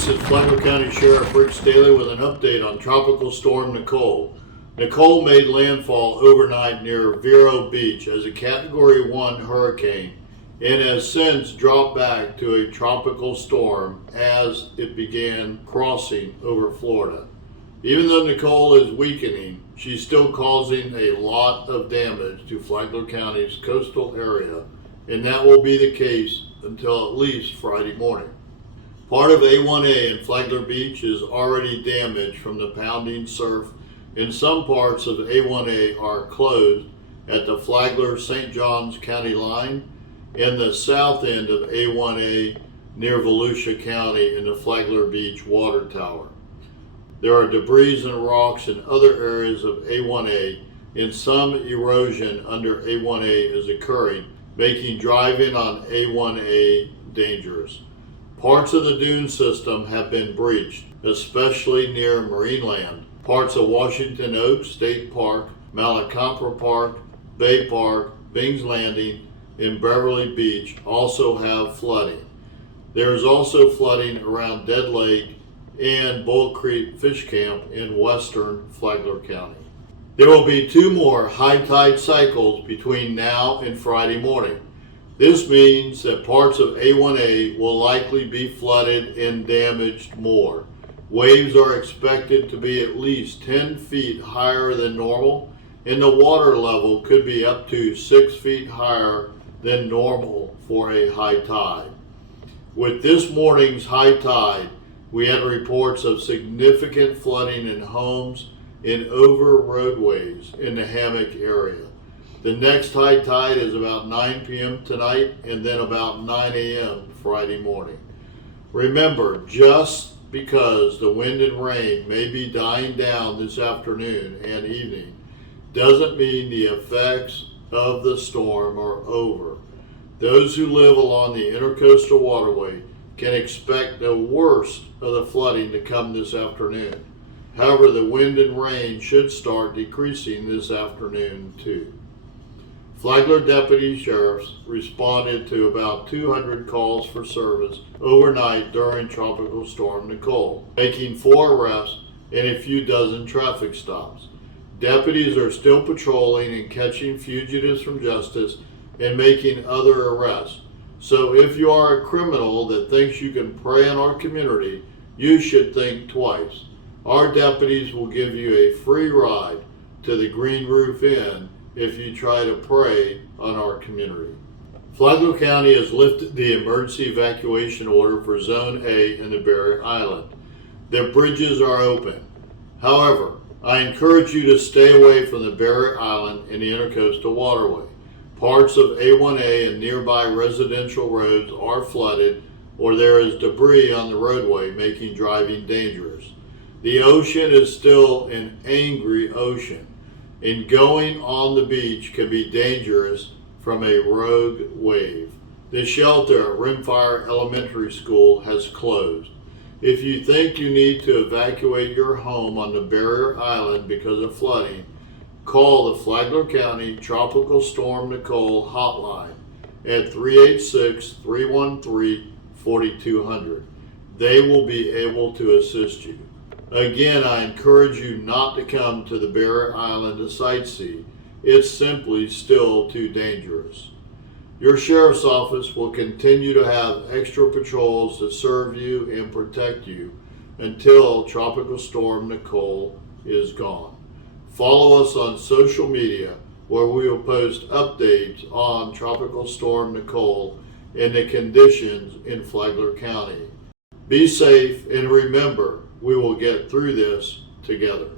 This is Flagler County Sheriff Rick Staly with an update on Tropical Storm Nicole. Nicole made landfall overnight near Vero Beach as a Category 1 hurricane and has since dropped back to a tropical storm as it began crossing over Florida. Even though Nicole is weakening, she's still causing a lot of damage to Flagler County's coastal area, and that will be the case until at least Friday morning. Part of A1A in Flagler Beach is already damaged from the pounding surf, and some parts of A1A are closed at the Flagler-St. Johns County line and the south end of A1A near Volusia County in the Flagler Beach water tower. There are debris and rocks in other areas of A1A, and some erosion under A1A is occurring, making driving on A1A dangerous. Parts of the dune system have been breached, especially near Marineland. Parts of Washington Oaks State Park, Malacompra Park, Bay Park, Bing's Landing, and Beverly Beach also have flooding. There is also flooding around Dead Lake and Bull Creek Fish Camp in western Flagler County. There will be 2 more high tide cycles between now and Friday morning. This means that parts of A1A will likely be flooded and damaged more. Waves are expected to be at least 10 feet higher than normal, and the water level could be up to 6 feet higher than normal for a high tide. With this morning's high tide, we had reports of significant flooding in homes and over roadways in the Hammock area. The next high tide is about 9 p.m. tonight and then about 9 a.m. Friday morning. Remember, just because the wind and rain may be dying down this afternoon and evening doesn't mean the effects of the storm are over. Those who live along the intercoastal waterway can expect the worst of the flooding to come this afternoon. However, the wind and rain should start decreasing this afternoon too. Flagler deputy sheriffs responded to about 200 calls for service overnight during Tropical Storm Nicole, making 4 arrests and a few dozen traffic stops. Deputies are still patrolling and catching fugitives from justice and making other arrests. So if you are a criminal that thinks you can prey on our community, you should think twice. Our deputies will give you a free ride to the Green Roof Inn if you try to prey on our community. Flagler County has lifted the emergency evacuation order for Zone A in the Barrier Island. The bridges are open. However, I encourage you to stay away from the Barrier Island and the intercoastal waterway. Parts of A1A and nearby residential roads are flooded, or there is debris on the roadway making driving dangerous. The ocean is still an angry ocean, and going on the beach can be dangerous from a rogue wave. The shelter at Rimfire Elementary School has closed. If you think you need to evacuate your home on the Barrier Island because of flooding, call the Flagler County Tropical Storm Nicole hotline at 386-313-4200. They will be able to assist you. Again, I encourage you not to come to the Barrier Island to sightsee. It's simply still too dangerous. Your sheriff's office will continue to have extra patrols to serve you and protect you until Tropical Storm Nicole is gone. Follow us on social media where we will post updates on Tropical Storm Nicole and the conditions in Flagler County. Be safe and remember, we will get through this together.